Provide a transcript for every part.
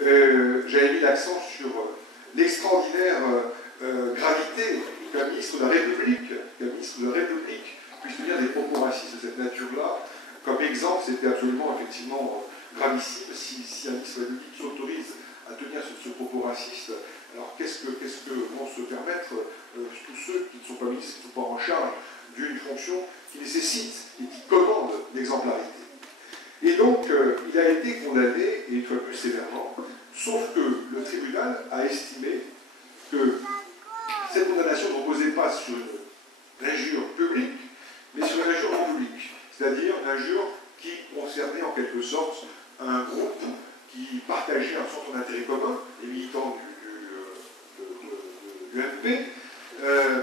j'avais mis l'accent sur l'extraordinaire gravité qu'un ministre de la République, puisse tenir des propos racistes de cette nature-là. Comme exemple, c'était absolument, effectivement, gravissime si un ministre de la République s'autorise à tenir ce propos raciste. Alors qu'est-ce que vont se permettre tous ceux qui ne sont pas ministres, qui ne sont pas en charge d'une fonction qui nécessite et qui commande l'exemplarité. Et donc, il a été condamné, et une fois plus sévèrement, sauf que le tribunal a estimé que cette condamnation ne reposait pas sur une injure publique, mais sur une injure non publique, c'est-à-dire une injure qui concernait en quelque sorte un groupe qui partageait un centre d'intérêt commun, les militants du MP,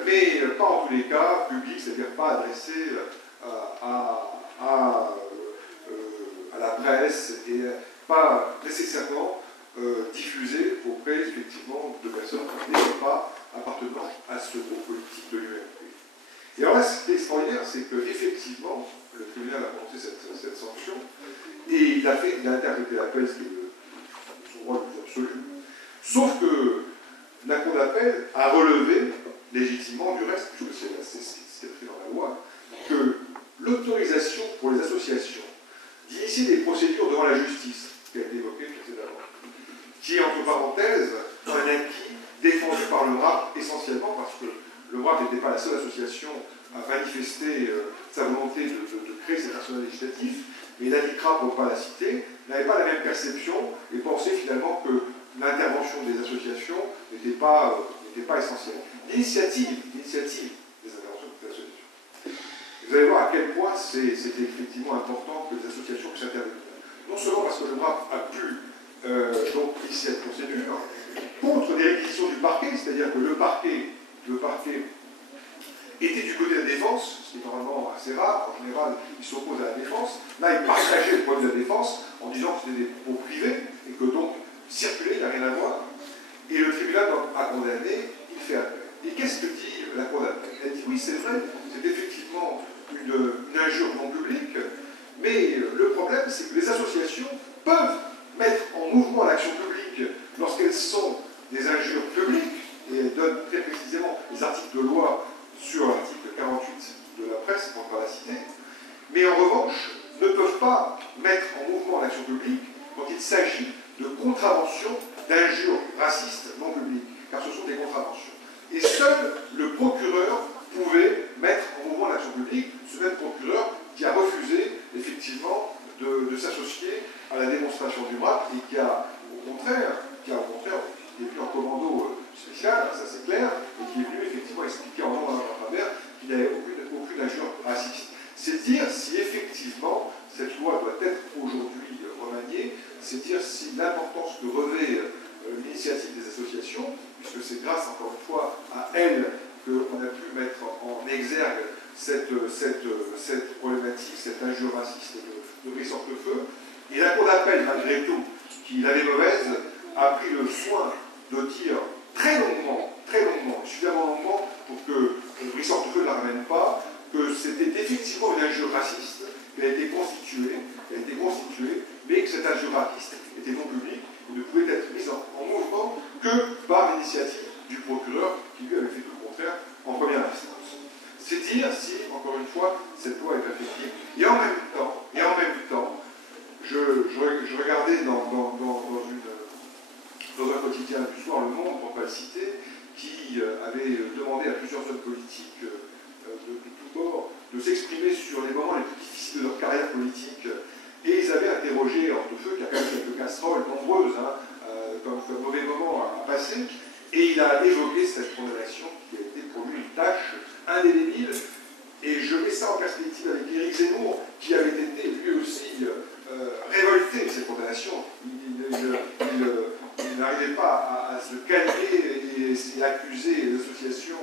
mais pas en tous les cas public, c'est-à-dire pas adressé à la presse et pas nécessairement diffusé auprès effectivement de personnes qui n'étaient pas appartenant à ce groupe politique de l'UMP. Et alors là, ce qui est extraordinaire, c'est qu'effectivement, le tribunal a prononcé cette sanction et il a interprété la presse qui est son droit le plus absolu. Sauf que la Cour d'appel a relevé, légitimement du reste, puisque c'est ce qui est écrit dans la loi, que l'autorisation pour les associations d'initier des procédures devant la justice, qui a été évoquée précédemment, qui est entre parenthèses un acquis défendu par le MRAP essentiellement parce que le MRAP n'était pas la seule association à manifester sa volonté de créer cet arsenal législatif, mais l'ADICRA, pour ne pas la citer, n'avait pas la même perception et pensait finalement que l'intervention des associations n'était pas essentielle. L'initiative des interventions des associations. Vous allez voir à quel point c'était effectivement important que les associations puissent intervenir. Non seulement parce que le MRAP a pu donc initier cette procédure, contre des réquisitions du parquet, c'est-à-dire que le parquet était du côté de la défense, ce qui est normalement assez rare, en général il s'oppose à la défense, là il partageait le point de la défense en disant que c'était des propos privés et que donc circuler, il n'y a rien à voir. Et le tribunal a condamné, il fait appel. Et qu'est-ce que dit la Cour d'appel? Elle dit oui, c'est vrai, c'est effectivement une injure non publique, mais le problème, c'est que les associations peuvent mettre en mouvement l'action publique lorsqu'elles sont des injures publiques, et elle donne très précisément les articles de loi sur l'article 48 de la presse, pour ne pas la citer, mais en revanche, ne peuvent pas mettre en mouvement l'action publique quand il s'agit de contraventions d'injures racistes non publiques, car ce sont des contraventions. Et seul le procureur pouvait mettre en mouvement l'action publique, ce même procureur qui a refusé effectivement de s'associer à la démonstration du MRAP et qui a au contraire est venu en commando spécial, ça c'est clair, et qui est venu effectivement expliquer en nom à travers qu'il n'y avait aucune injure raciste. C'est dire si effectivement cette loi doit être aujourd'hui remaniée, c'est dire si l'importance que revêt l'initiative des associations, puisque c'est grâce encore une fois à elle qu'on a pu mettre en exergue cette problématique, cette injure raciste de Brissortefeu. Et la Cour d'appel, malgré tout, qui l'avait mauvaise, a pris le soin de dire très longuement, suffisamment longuement pour que Brissortefeu ne la ramène pas, que c'était effectivement une injure raciste, qu'elle a été constituée, mais que cette injure raciste était non publique et ne pouvait être mise en mouvement que par l'initiative du procureur qui lui avait fait tout le contraire en première instance. C'est dire si, encore une fois, cette loi est effective. Et en même temps, je regardais dans un quotidien du soir, Le Monde, pour ne pas le citer, qui avait demandé à plusieurs hommes politiques de tous bords de s'exprimer sur les moments les plus difficiles de leur carrière politique. Et ils avaient interrogé Hortefeux, qui a quand même quelques casseroles nombreuses, comme mauvais moment à passer, et il a évoqué cette condamnation qui a été pour lui une tâche indélébile. Et je mets ça en perspective avec Éric Zemmour, qui avait été lui aussi révolté de cette condamnation. Il n'arrivait pas à se calmer et accuser les associations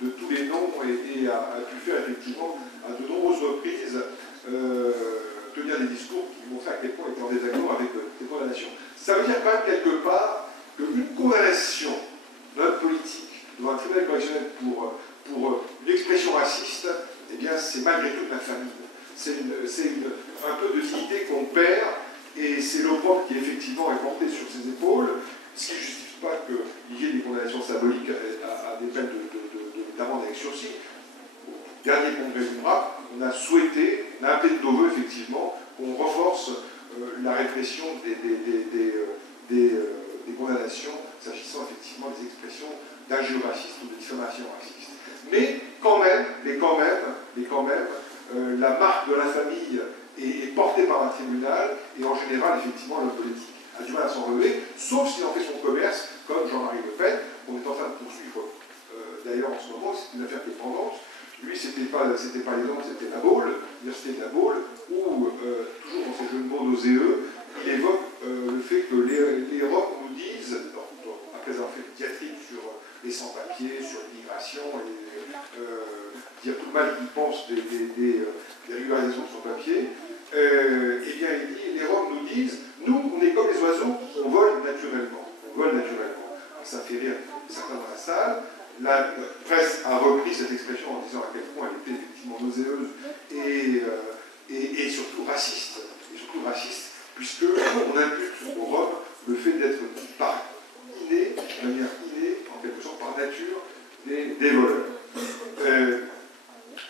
de tous les noms et a pu faire effectivement à de nombreuses reprises tenir des discours qui montraient à quel point il était en désaccord avec ces condamnations. Ça veut dire quand même quelque part qu'une condamnation d'un politique devant un tribunal correctionnel pour une expression raciste, eh bien c'est malgré tout ma famille. C'est un peu de dignité qu'on perd et c'est l'opprobre qui effectivement est porté sur ses épaules condamnation symbolique à des peines d'amende avec sursis. Au dernier congrès du MRAP, on a souhaité, on a appelé de nos voeux effectivement, qu'on renforce la répression des condamnations s'agissant effectivement des expressions d'injures racistes ou de diffamation raciste. Mais quand même, la marque de la famille est portée par un tribunal et en général, effectivement, l'homme politique a du mal à s'en relever, sauf s'il en fait son commerce, comme Jean-Marie Le Pen, qu'on est en train de poursuivre d'ailleurs en ce moment, c'est une affaire qui est pendante. Lui, c'était pas les Landes, c'était la Baule, l'université de la Baule, où, toujours dans ses jeux de mots nauséeux, il évoque le fait que les Roms nous disent, après avoir fait une diatribe sur les sans-papiers, sur l'immigration, et dire tout le mal qu'il pense des régularisations de sans-papiers, eh bien, il dit, les Roms nous disent, nous, on est comme les oiseaux, on vole naturellement. On vole naturellement. Alors, ça fait rire certains dans la salle. La presse a repris cette expression en disant à quel point elle était effectivement nauséeuse et surtout raciste. Puisqu'on impute aux Roms le fait d'être par inné, de manière innée, en quelque sorte par nature, des voleurs.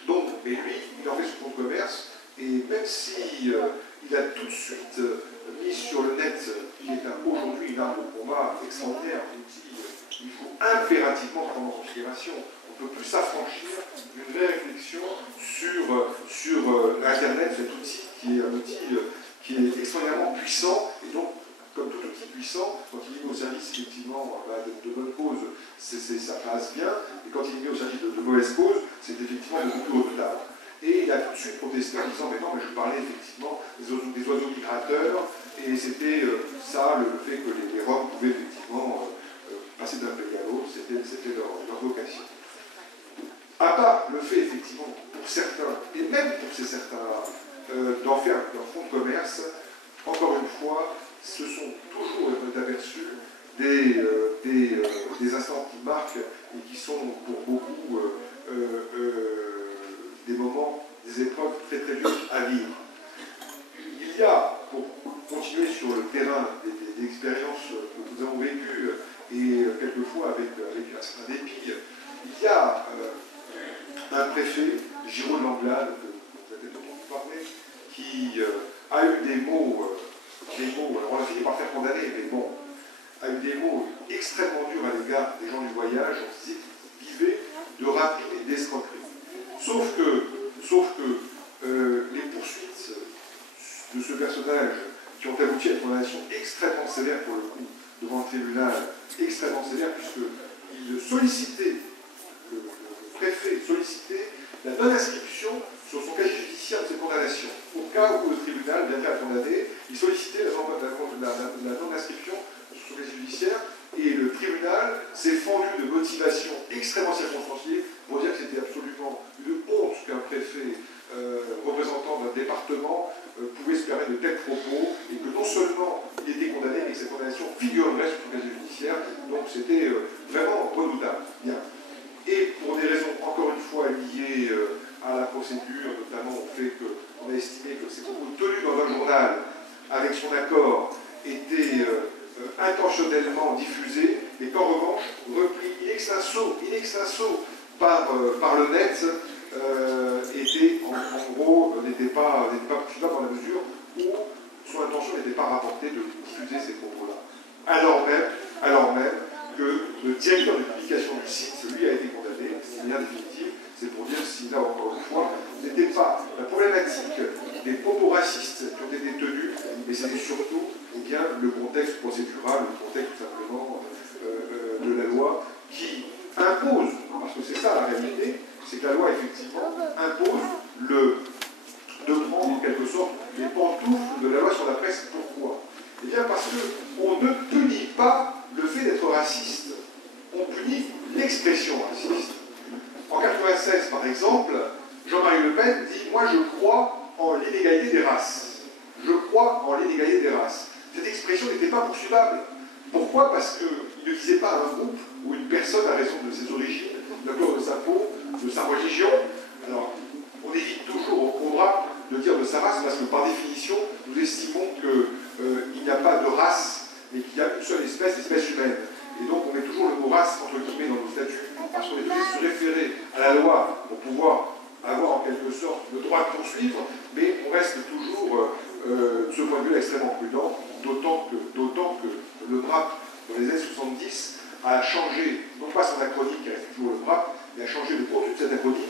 Donc, mais lui, il en fait son compte commerce, et même si il a tout de suite mis sur le net, qui est aujourd'hui une arme de combat extraordinaire, il faut impérativement prendre en considération. On ne peut plus s'affranchir d'une vraie réflexion sur Internet, cet outil qui est un outil qui est extraordinairement puissant, et donc, comme tout outil puissant, quand il est mis au service effectivement de bonnes causes, ça passe bien, et quand il est mis au service de mauvaises causes, c'est effectivement beaucoup plus redoutable. Et il a tout de suite protesté en disant, mais non, mais je parlais effectivement des oiseaux migrateurs, et c'était ça, le fait que les Roms pouvaient effectivement passer d'un pays à l'autre, c'était leur vocation. À part le fait, effectivement, pour certains, et même pour ces certains-là, d'en faire leur fonds de commerce, encore une fois, ce sont toujours aperçus des instants qui marquent et qui sont pour beaucoup des moments, des épreuves très très dures à vivre. Il y a, pour continuer sur le terrain des expériences que nous avons vécues, et quelquefois avec un certain dépit, il y a un préfet, Giraud de Langlade, que vous avez entendu parler, qui a eu des mots, alors on a fini par faire condamner, mais bon, a eu des mots extrêmement durs à l'égard des gens du voyage, on se dit qu'ils vivaient de rapines et d'escroqueries. Sauf que les poursuites de ce personnage qui ont abouti à une condamnation extrêmement sévère pour le coup, devant un tribunal extrêmement sévère, puisqu'il sollicitait, le préfet sollicitait la non-inscription sur son casier judiciaire de ses condamnations. Au cas où le tribunal viendrait à condamner, il sollicitait la non-inscription sur son casier judiciaire, et le tribunal s'est fendu de motivations extrêmement circonstanciées pour dire que c'était absolument une honte qu'un préfet représentant d'un département pouvait se permettre de tels propos, et que non seulement il était condamné, mais que cette condamnation figurerait sur son casier judiciaire, donc c'était vraiment redoutable. Bien. Et pour des raisons encore une fois liées à la procédure, notamment au fait qu'on a estimé que ces propos tenus dans un journal avec son accord étaient intentionnellement diffusés, et qu'en revanche, repris in extenso par le net, était en gros n'était pas poursuivable dans la mesure où son intention n'était pas rapportée de diffuser ces propos-là. Alors même que le directeur de publication du site, lui, a été condamné, c'est bien définitif, c'est pour dire si là encore une fois, n'était pas la problématique des propos racistes qui ont été tenus, mais c'était surtout bien le contexte procédural, le contexte tout simplement de la loi qui impose, parce que c'est ça la réalité, c'est que la loi effectivement impose de prendre en quelque sorte les pantoufles de la loi sur la presse. Pourquoi? Eh bien parce qu'on ne punit pas le fait d'être raciste, on punit l'expression raciste. En 1996 par exemple, Jean-Marie Le Pen dit « Moi je crois en l'inégalité des races ». Je crois en l'inégalité des races. Cette expression n'était pas poursuivable. Pourquoi? Parce qu'il ne disait pas un groupe ou une personne à raison de ses origines, de la couleur de sa peau, de sa religion. Alors, on évite toujours au drap de dire de sa race, parce que par définition, nous estimons qu'il n'y a pas de race, mais qu'il y a une seule espèce, l'espèce humaine. Et donc on met toujours le mot race entre guillemets dans nos statuts, parce qu'on est obligé de se référer à la loi pour pouvoir avoir en quelque sorte le droit de poursuivre, mais on reste toujours, de ce point de vue-là, extrêmement prudent, d'autant que le BRAP, dans les années 70, a changé, non pas son acronyme qui reste toujours le BRAP, mais a changé le contenu de cet acronyme.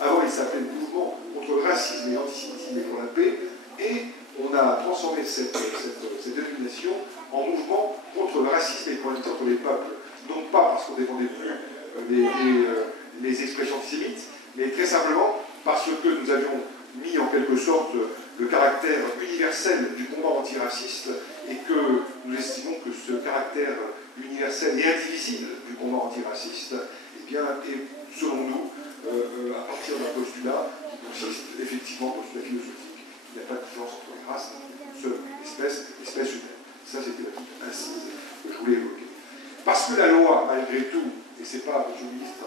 Avant, il s'appelait le Mouvement contre le racisme et l'antisémitisme et pour la paix, et on a transformé cette dénomination en Mouvement contre le racisme et pour la paix entre les peuples, non pas parce qu'on défendait plus les expressions antisémites, mais très simplement parce que nous avions mis en quelque sorte le caractère universel du combat antiraciste et que nous estimons que ce caractère universel et indivisible du combat antiraciste eh bien, est, selon nous, à partir d'un postulat qui consiste effectivement, postulat philosophique, il n'y a pas de différence entre les races, une seule espèce humaine. Ça, c'était la petite incise que je voulais évoquer. Parce que la loi, malgré tout, et ce n'est pas, monsieur le ministre,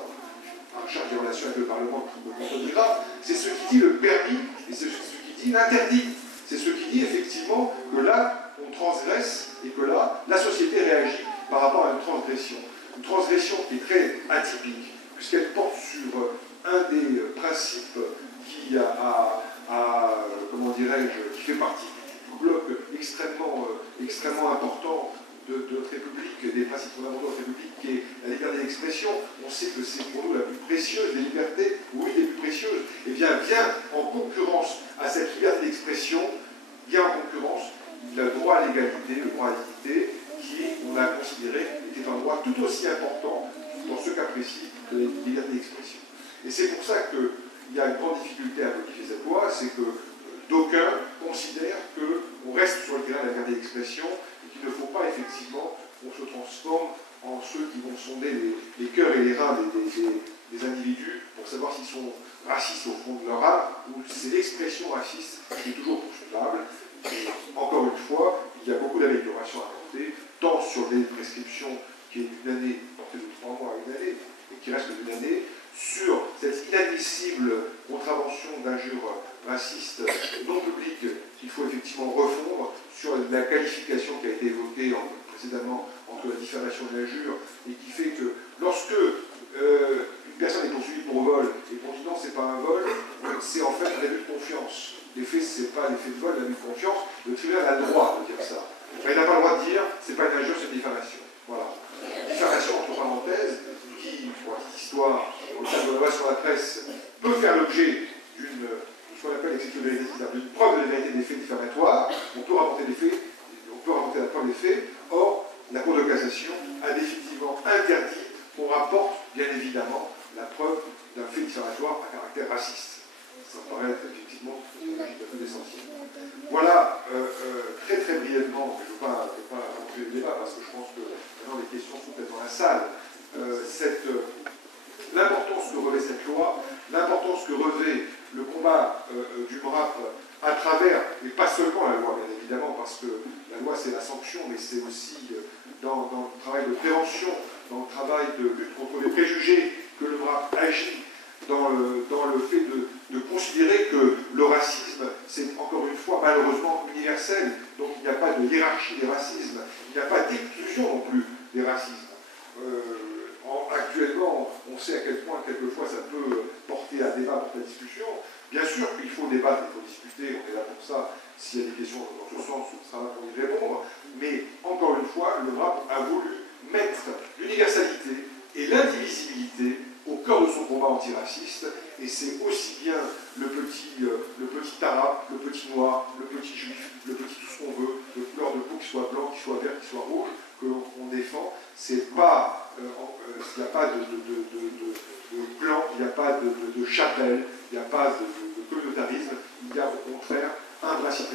en charge des relations avec le Parlement qui me contredira, c'est ce qui dit le permis et c'est ce qui dit l'interdit. C'est ce qui dit effectivement que là, on transgresse et que là, la société réagit par rapport à une transgression. Une transgression qui est très atypique, puisqu'elle porte sur un des principes qui comment dirais-je, qui fait partie du bloc extrêmement important de notre République, des principes fondamentaux de notre République, qui est la liberté d'expression. On sait que c'est pour nous la plus précieuse des libertés, oui, des plus précieuses, et bien en concurrence à cette liberté d'expression, bien en concurrence, le droit à l'égalité, le droit à l'égalité, qui, on a considéré, était un droit tout aussi important, dans ce cas précis, de la liberté d'expression. Et c'est pour ça qu'il y a une grande difficulté à modifier cette loi, c'est que d'aucuns considèrent qu'on reste sur le terrain de la liberté d'expression et qu'il ne faut pas effectivement qu'on se transforme en ceux qui vont sonder les cœurs et les reins des individus pour savoir s'ils sont racistes au fond de leur âme ou si c'est l'expression raciste qui est toujours poursuivable. Et encore une fois, il y a beaucoup d'améliorations à apporter, tant sur les prescriptions qui est d'une année, portée de 3 mois à une année, et qui reste d'une année, sur cette inadmissible contravention d'injures racistes non publiques qu'il faut effectivement refondre, sur la qualification qui a été évoquée précédemment entre la diffamation et l'injure, et qui fait que lorsque une personne est poursuivie pour vol et qu'on dit non, c'est pas un vol, c'est en fait un abus de confiance. Les faits, c'est pas l'effet de vol, l'abus de confiance. Le tribunal a le droit de dire ça. Enfin, il n'a pas le droit de dire c'est pas une injure, c'est une diffamation. Voilà. Diffamation, entre parenthèses, qui, pour la petite histoire, au sein de la loi sur la presse, peut faire l'objet d'une, ce qu'on appelle l'exception de vérité, c'est-à-dire d'une preuve de la vérité des faits diffamatoires. On peut rapporter des faits, on peut rapporter la preuve des faits. Or, la Cour de cassation a définitivement interdit qu'on rapporte, bien évidemment, la preuve d'un fait diffamatoire à caractère raciste. Ça me paraît être effectivement un peu essentiel. Voilà, très très brièvement, je ne veux pas allonger le débat parce que je pense que maintenant les questions sont peut-être dans la salle. L'importance que revêt cette loi, l'importance que revêt le combat du MRAP à travers, et pas seulement la loi, bien évidemment, parce que la loi c'est la sanction, mais c'est aussi dans le travail de prévention, dans le travail de lutte contre les préjugés que le MRAP agit, dans le fait de considérer que le racisme, c'est encore une fois malheureusement universel, donc il n'y a pas de hiérarchie des racismes, il n'y a pas d'exclusion non plus des racismes. Actuellement, on sait à quel point, quelquefois, ça peut porter à débat, porter à discussion. Bien sûr qu'il faut débattre, il faut discuter, on est là pour ça. S'il y a des questions dans ce sens, on sera là pour y répondre. Mais, encore une fois, le MRAP a voulu mettre l'universalité et l'indivisibilité au cœur de son combat antiraciste. Et c'est aussi bien le petit arabe, le petit noir, le petit juif, le petit tout ce qu'on veut, de couleur de peau qui soit blanc, qui soit vert, qui soit rouge, que l'on défend. C'est pas, il n'y a pas de clan, il n'y a pas de chapelle, il n'y a pas de communautarisme, il y a au contraire un principe